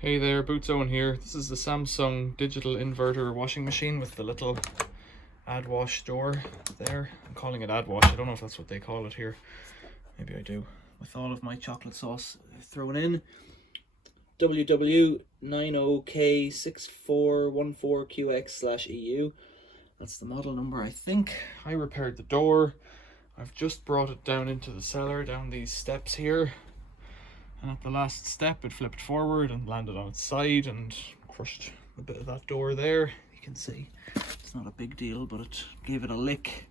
Hey there, Bootzone here. This is the Samsung digital inverter washing machine with the little ad wash door there. I'm calling it ad wash. I don't know if that's what they call it here. Maybe I do. With all of my chocolate sauce thrown in. WW90K6414QX/EU. That's the model number, I think. I repaired the door. I've just brought it down into the cellar, down these steps here. And at the last step it flipped forward and landed on its side and crushed a bit of that door there. You can see it's not a big deal, but it gave it a lick.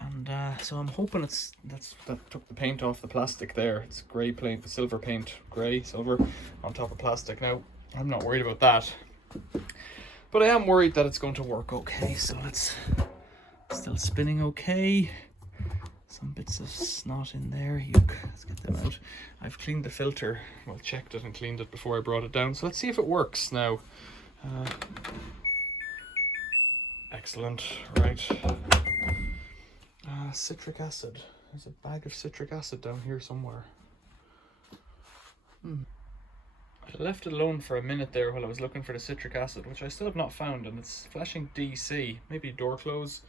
And so I'm hoping that took the paint off the plastic there. It's grey paint, silver paint, grey, silver on top of plastic. Now, I'm not worried about that, but I am worried that it's going to work okay. So it's still spinning okay. Some bits of snot in there. Let's get them out. I've cleaned the filter. Well, checked it and cleaned it before I brought it down. So let's see if it works now. Excellent. Right. Citric acid. There's a bag of citric acid down here somewhere. I left it alone for a minute there while I was looking for the citric acid, which I still have not found, and it's flashing DC. Maybe door close.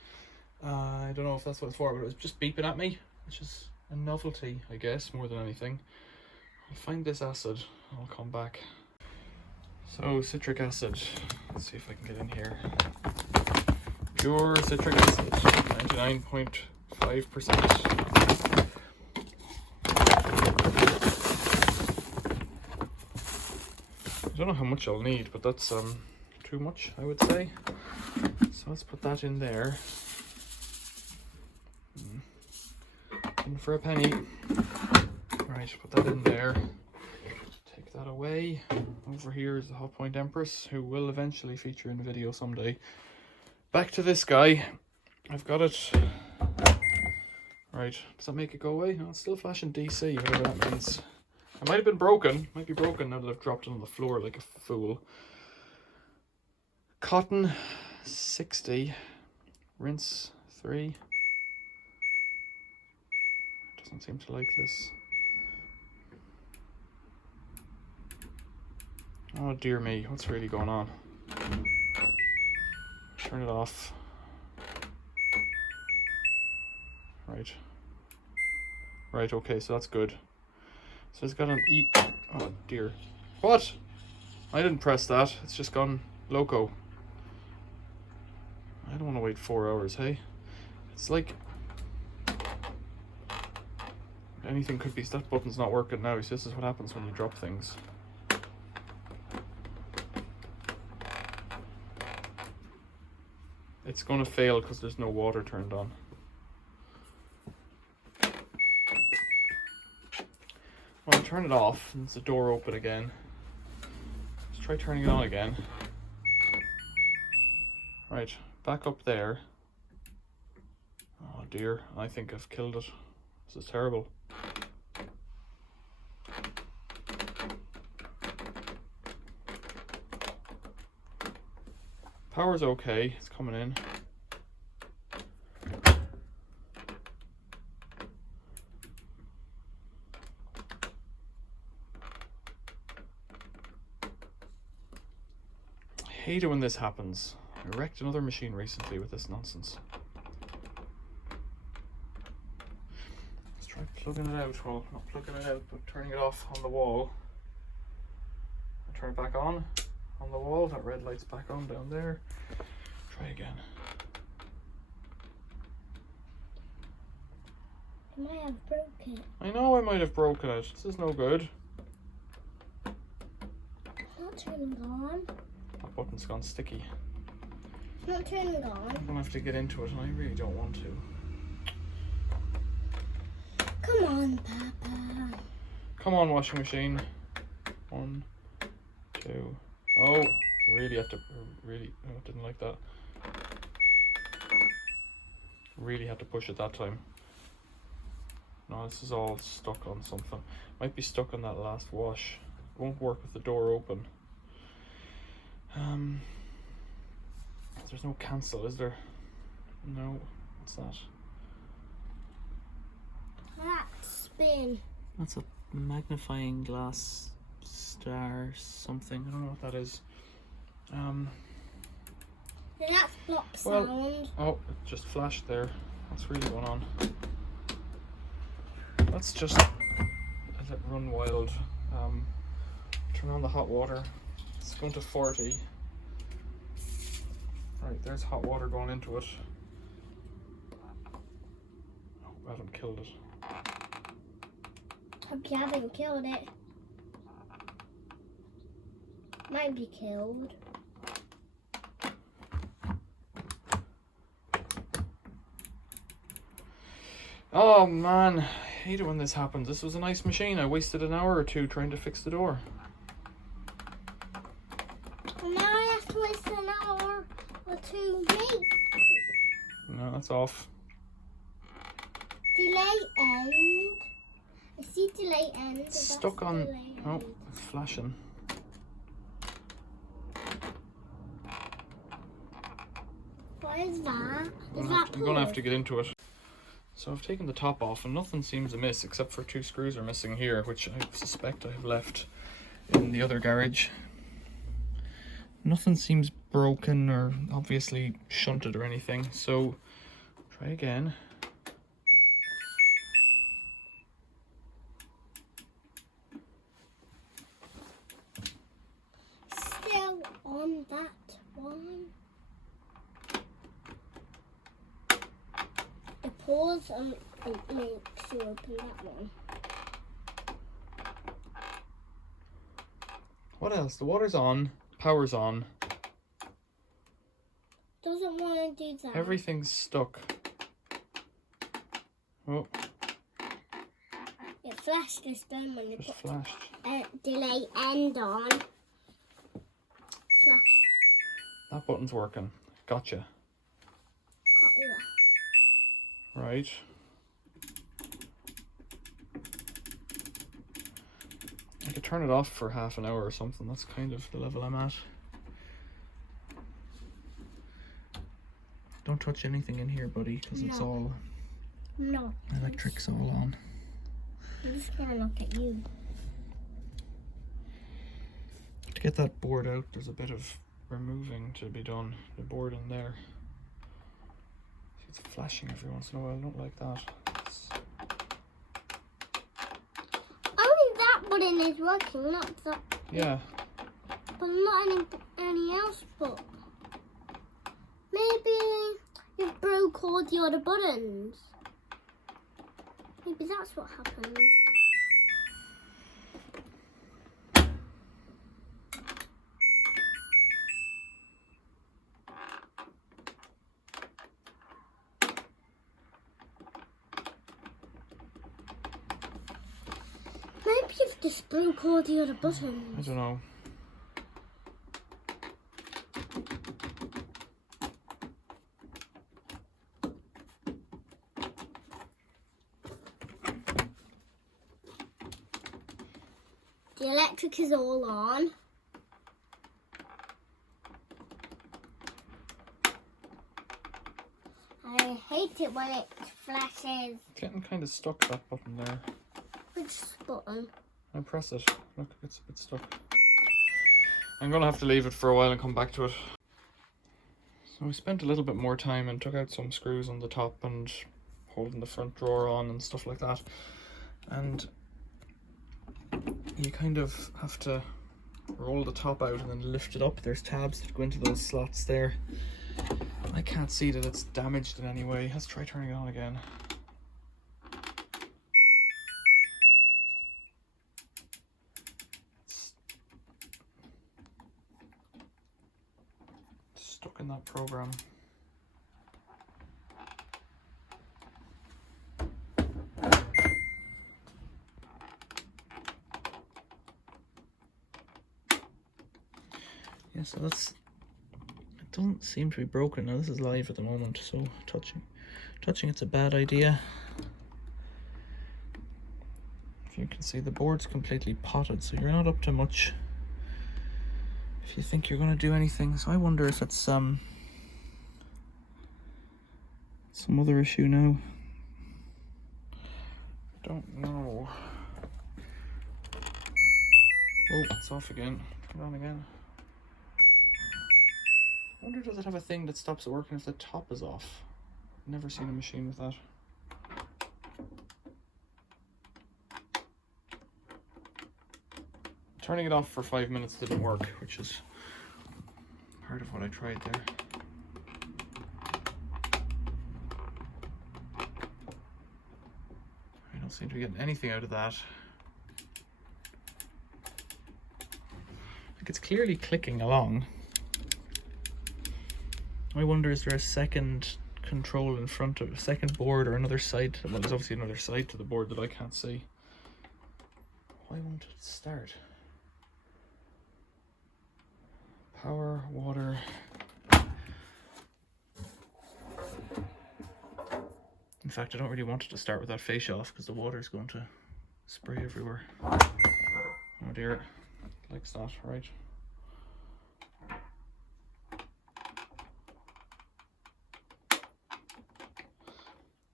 I don't know if that's what it's for, but it was just beeping at me, which is a novelty, I guess, more than anything. I'll find this acid, I'll come back. So, citric acid. Let's see if I can get in here. Pure citric acid, 99.5%. I don't know how much I'll need, but that's too much, I would say. So let's put that in there. In for a penny. Right, put that in there. Take that away. Over here is the Hot Point Empress, who will eventually feature in a video someday. Back to this guy. I've got it. Right, does that make it go away? No, it's still flashing DC, whatever that means. It might have been broken. Might be broken now that I've dropped it on the floor like a fool. Cotton 60. Rinse 3. Doesn't seem to like this. Oh dear me, what's really going on? Turn it off. Right. Right, okay, so that's good. So it's got an E. Oh dear. What? I didn't press that. It's just gone loco. I don't want to wait 4 hours, hey? It's like anything could be. That button's not working now. So this is what happens when you drop things. It's going to fail because there's no water turned on. Well, I'll turn it off and it's the door open again. Let's try turning it on again. Right, back up there. Oh dear, I think I've killed it. This is terrible. Power's okay, it's coming in. I hate it when this happens. I wrecked another machine recently with this nonsense. Let's try plugging it out. Well, not plugging it out, but turning it off on the wall. And turn it back on the wall. That red light's back on down there. Try again. You might have broken it. I know I might have broken it. This is no good. It's not turning on. That button's gone sticky. It's not turning on. I'm gonna have to get into it, and I really don't want to. Come on, Papa. Come on, washing machine. 1, 2. Oh, really had to. Really, oh, didn't like that. Really had to push it that time. No, this is all stuck on something. Might be stuck on that last wash. It won't work with the door open. There's no cancel, is there? No. What's that? That spin. That's a magnifying glass star something. I don't know what that is. That's flop Well, sound. oh, it just flashed there. What's really going on? Let's just let it run wild. Turn on the hot water. It's going to 40. Right, there's hot water going into it. I hope I haven't killed it. Hope you haven't killed it. Might be killed. Oh man, I hate it when this happens. This was a nice machine. I wasted an hour or two trying to fix the door. And now I have to waste an hour or two. Wait. No, that's off. Delay end. I see delay end. It's stuck on. Oh, it's flashing. What is that? I'm gonna have to get into it. So I've taken the top off and nothing seems amiss except for 2 screws are missing here, which I suspect I have left in the other garage. Nothing seems broken or obviously shunted or anything, so try again. Still on that one. The pause and it makes you open that one. What else? The water's on, power's on. Doesn't want to do that. Everything's stuck. Oh, It flashed this button when you just put flashed. delay end on. Flash. That button's working. Gotcha. Copy that. Right. I could turn it off for half an hour or something. That's kind of the level I'm at. Don't touch anything in here, buddy, because it's all No. electric's all on. I'm just gonna look at you. To get that board out, there's a bit of removing to be done. The board in there. See, it's flashing every once in a while. I don't like that. Only that button is working, not that. Yeah. But not any else. But maybe you broke all the other buttons. Maybe that's what happened. Maybe you've just broke all the other I buttons. don't know. The electric is all on. I hate it when it flashes. Getting kind of stuck, that button there. Which button? I press it. Look, it's a bit stuck. I'm gonna have to leave it for a while and come back to it. So we spent a little bit more time and took out some screws on the top and holding the front drawer on and stuff like that. And you kind of have to roll the top out and then lift it up. There's tabs that go into those slots there. I can't see that it's damaged in any way. Let's try turning it on again. It's stuck in that program. Yeah, so that's, it doesn't seem to be broken. Now this is live at the moment, so touching it's a bad idea. If you can see, the board's completely potted, so you're not up to much if you think you're going to do anything. So I wonder if it's some other issue now. Don't know. Oh, it's off again. Turn it on again. I wonder, does it have a thing that stops it working if the top is off? Never seen a machine with that. Turning it off for 5 minutes didn't work, which is part of what I tried there. I don't seem to be getting anything out of that. Like, it's clearly clicking along. I wonder, is there a second control in front of a second board or another side? Well, there's obviously another side to the board that I can't see. Why won't it start? Power, water. In fact, I don't really want it to start with that fascia off because the water is going to spray everywhere. Oh dear, likes that, right?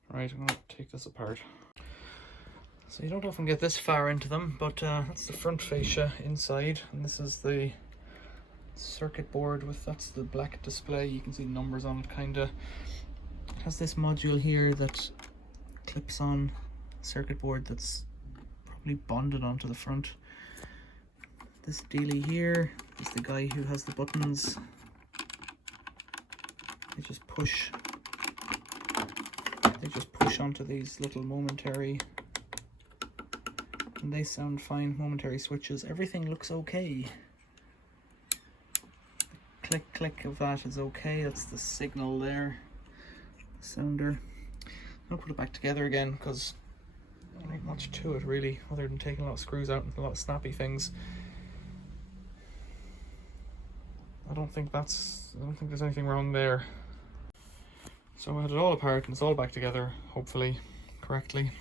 Right, I'm going to take this apart. So you don't often get this far into them, but that's the front fascia inside, and this is the circuit board with, that's the black display. You can see numbers on it, kinda. It has this module here that clips on circuit board that's probably bonded onto the front. This dealie here is the guy who has the buttons. They just push onto these little momentary, and they sound fine, momentary switches. Everything looks okay. Click click of that is okay. That's the signal there, the sounder. I'll put it back together again because there ain't much to it really, other than taking a lot of screws out and a lot of snappy things. I don't think there's anything wrong there. So I had it all apart and it's all back together, hopefully correctly.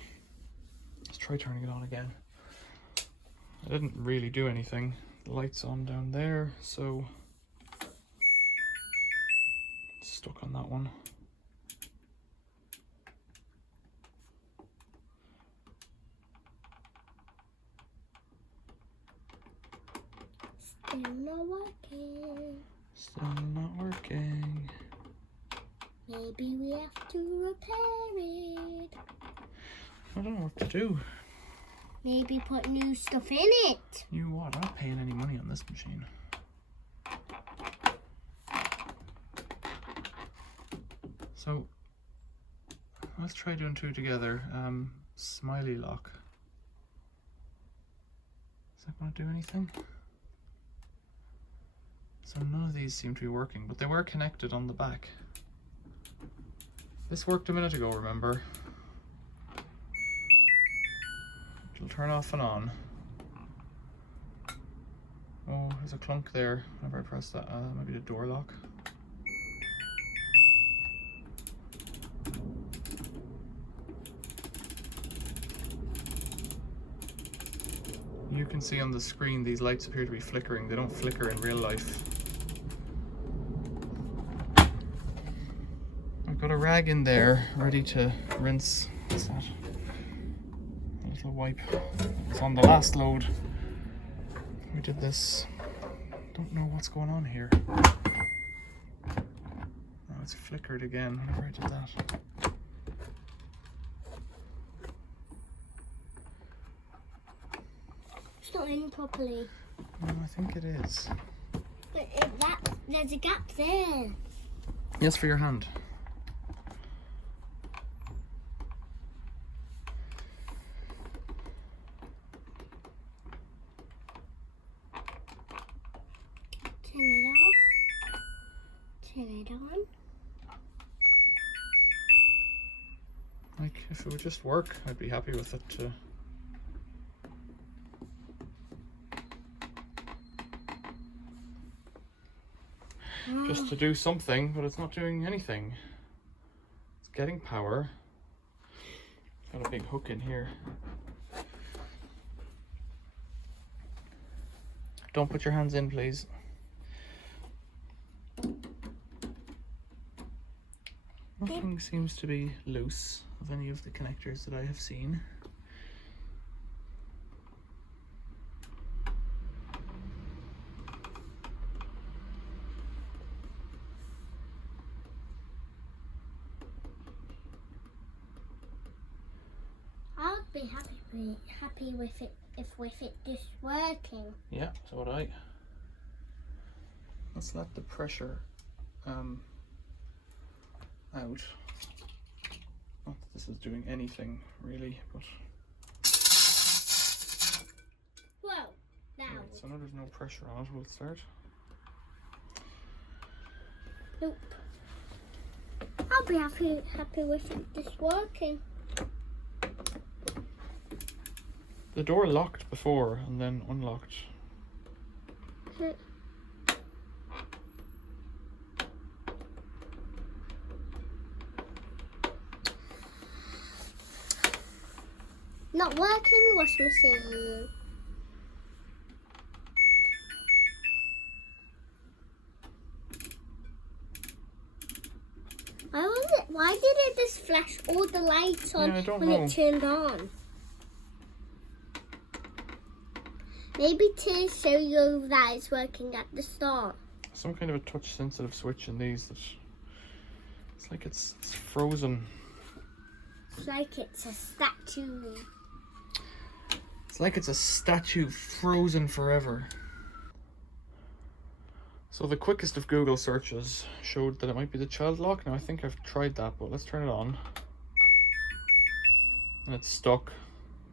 Let's try turning it on again. I didn't really do anything. The light's on down there, so it's stuck on that one. Still not working. Still not working. Maybe we have to repair it. I don't know what to do. Maybe put new stuff in it. You what? I'm not paying any money on this machine. So let's try doing two together. Smiley lock. Is that going to do anything? So none of these seem to be working, but they were connected on the back. This worked a minute ago, remember? It'll turn off and on. Oh, there's a clunk there whenever I press that. That might be the door lock. You can see on the screen these lights appear to be flickering. They don't flicker in real life. I've got a rag in there ready to rinse. What's that? A little wipe. It's on the last load. We did this. Don't know what's going on here. Oh, it's flickered again whenever I did that. It's not in properly. No, I think it is. But there's a gap there. Yes, for your hand. Turn it off. Turn it on. Like, if it would just work, I'd be happy with it too. Just to do something, but it's not doing anything. It's getting power. Got a big hook in here. Don't put your hands in, please. Nothing seems to be loose of any of the connectors that I have seen. be happy with it with it just working. Yeah, so would I. Let's let the pressure out. Not that this is doing anything really, but Well, now. right, so now there's no pressure on it. We'll start. Nope. I'll be happy with it just working. The door locked before and then unlocked. Not working washing machine. Why did it just flash all the lights on Yeah, I don't when know. it turned on? Maybe to show you that it's working at the start. Some kind of a touch sensitive switch in these that it's like it's frozen. It's like it's a statue. It's like it's a statue frozen forever. So the quickest of Google searches showed that it might be the child lock. Now I think I've tried that, but let's turn it on. And it's stuck.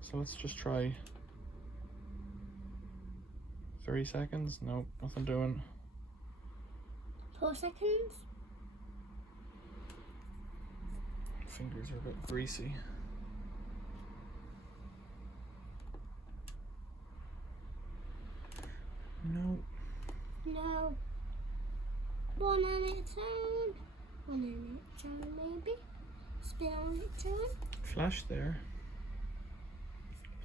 So let's just try 30 seconds. Nope, nothing doing. 4 seconds. Fingers are a bit greasy. No. No. One on its own. One on its own, maybe. Spin on its own. Flash there.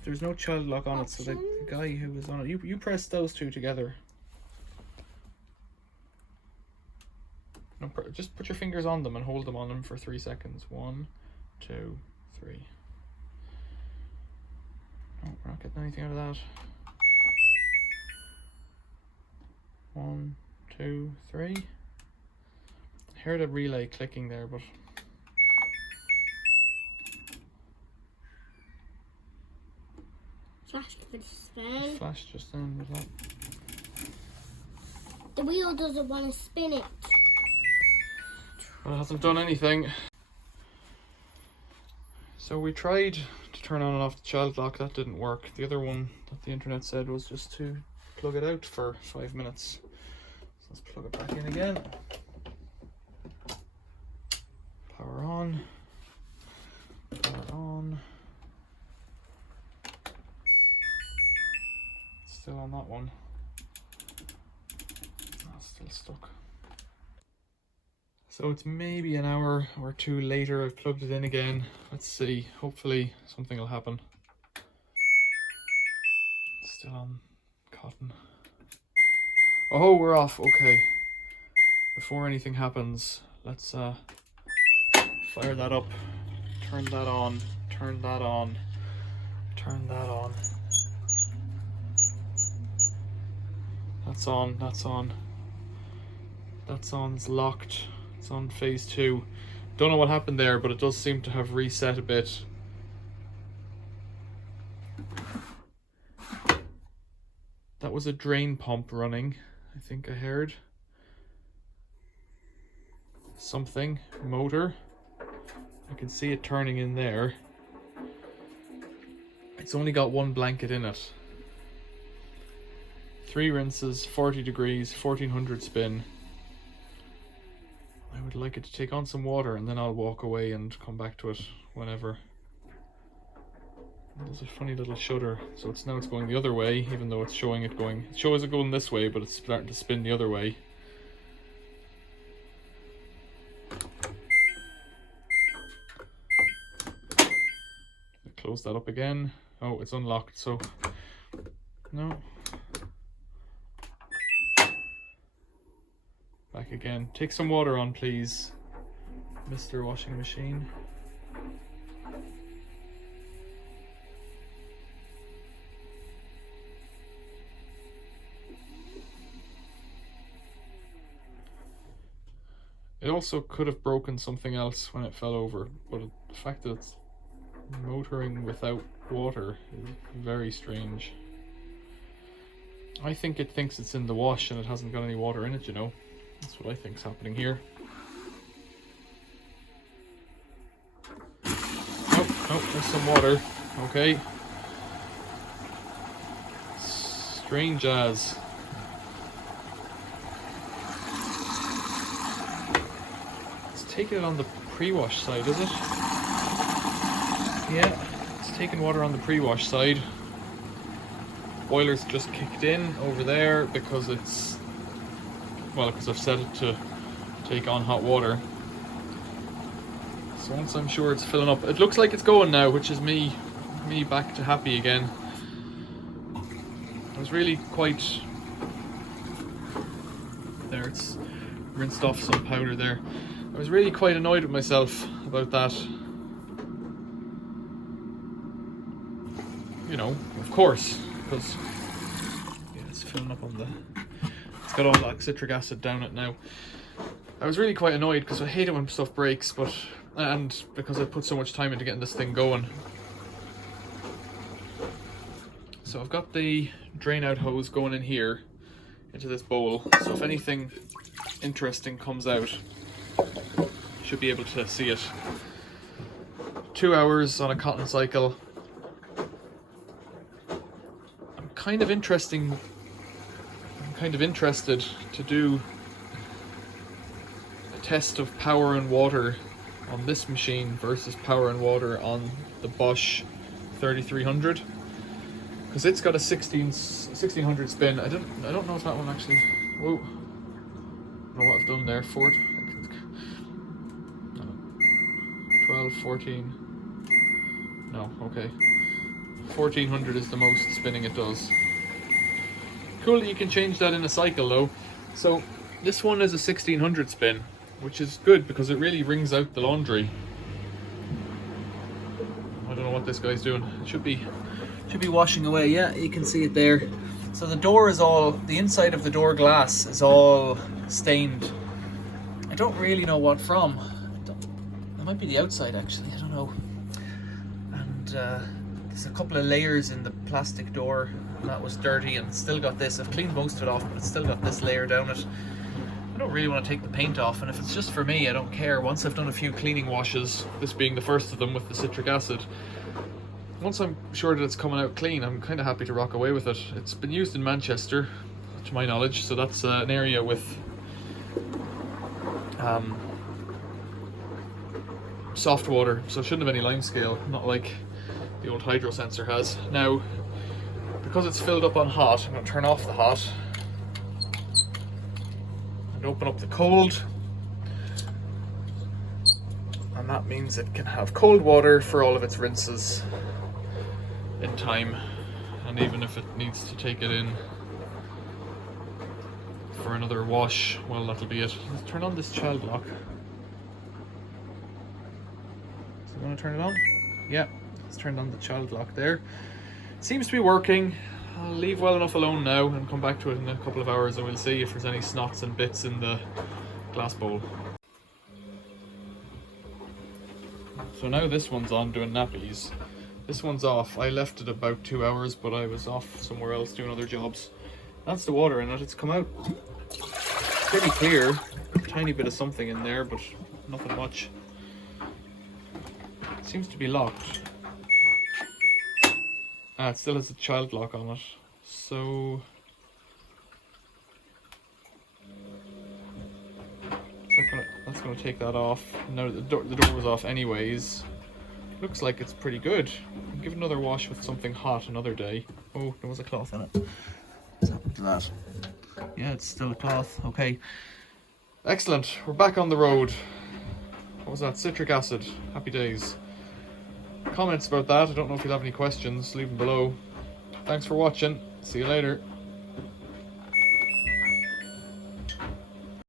There's no child lock on it, so the guy who was on it, you press those two together. No, just put your fingers on them and hold them on them for 3 seconds. 1, 2, 3. Oh, we're not getting anything out of that. 1, 2, 3. I heard a relay clicking there, but Flashed for the spin. flashed just then. Was that? The wheel doesn't want to spin it. Well, it hasn't done anything. So we tried to turn on and off the child lock. That didn't work. The other one that the internet said was just to plug it out for 5 minutes. So let's plug it back in again. Power on. Power on. Still on that one. Oh, still stuck. So it's maybe an hour or two later. I've plugged it in again. Let's see. Hopefully something will happen. Still on cotton. Oh, we're off. Okay. Before anything happens, let's fire that up. Turn that on. Turn that on. Turn that on. That's on. That's on. That's on. It's locked. It's on phase 2. Don't know what happened there, but it does seem to have reset a bit. That was a drain pump running, I think I heard. Something. Motor. I can see it turning in there. It's only got one blanket in it. 3 rinses, 40 degrees, 1400 spin. I would like it to take on some water and then I'll walk away and come back to it whenever. There's a funny little shudder, so it's going the other way, even though it's showing it going. It shows it going this way, but it's starting to spin the other way. Close that up again. Oh, it's unlocked, so no. Back again. Take some water on, please, Mr. Washing Machine. It also could have broken something else when it fell over, but the fact that it's motoring without water is very strange. I think it thinks it's in the wash and it hasn't got any water in it, you know. That's what I think's happening here. Oh, there's some water. Okay. Strange as. It's taking it on the pre-wash side, is it? Yeah, it's taking water on the pre-wash side. Boiler's just kicked in over there because it's, well, because I've set it to take on hot water. So once I'm sure it's filling up, it looks like it's going now, which is me back to happy again. I was really quite, there, it's rinsed off some powder there. I was really quite annoyed with myself about that. You know, of course, because yeah, it's filling up on the, it's got all that citric acid down it now. I was really quite annoyed because I hate it when stuff breaks, but, and because I put so much time into getting this thing going. So I've got the drain out hose going in here into this bowl, so if anything interesting comes out, you should be able to see it. 2 hours on a cotton cycle. I'm kind of interested to do a test of power and water on this machine versus power and water on the Bosch 3300, because it's got a 1600 spin. I don't know if that one actually, whoa, I don't know what I've done there. 12, 14, no, okay, 1400 is the most spinning it does. Cool that you can change that in a cycle though. So this one is a 1600 spin, which is good because it really wrings out the laundry. I don't know what this guy's doing. It should be washing away. Yeah, you can see it there. So the door is all, the inside of the door glass is all stained. I don't really know what from. It might be the outside actually, I don't know. And there's a couple of layers in the plastic door and that was dirty, and it's still got this. I've cleaned most of it off, but it's still got this layer down it. I don't really want to take the paint off, and if it's just for me, I don't care. Once I've done a few cleaning washes, this being the first of them with the citric acid, once I'm sure that it's coming out clean, I'm kind of happy to rock away with it. It's been used in Manchester, to my knowledge, so that's an area with soft water, so it shouldn't have any lime scale, not like the old hydro sensor has. Now, because it's filled up on hot, I'm going to turn off the hot and open up the cold, and that means it can have cold water for all of its rinses in time, and even if it needs to take it in for another wash, well, that'll be it. Let's turn on this child lock. So you want to turn it on? Yeah, let's turn on the child lock there. Seems to be working. I'll leave well enough alone now and come back to it in a couple of hours, and we'll see if there's any snots and bits in the glass bowl. So now this one's on doing nappies. This one's off. I left it about 2 hours, but I was off somewhere else doing other jobs. That's the water in it. It's come out pretty clear. A tiny bit of something in there, but nothing much. It seems to be locked. Ah, it still has a child lock on it. So that's gonna take that off. No, the door was off anyways. Looks like it's pretty good. I'll give it another wash with something hot another day. Oh, there was a cloth in it. What's happened to that? Yeah, it's still a cloth. Okay. Excellent. We're back on the road. What was that? Citric acid. Happy days. Comments about that. I don't know if you'll have any questions. Leave them below. Thanks for watching. See you later.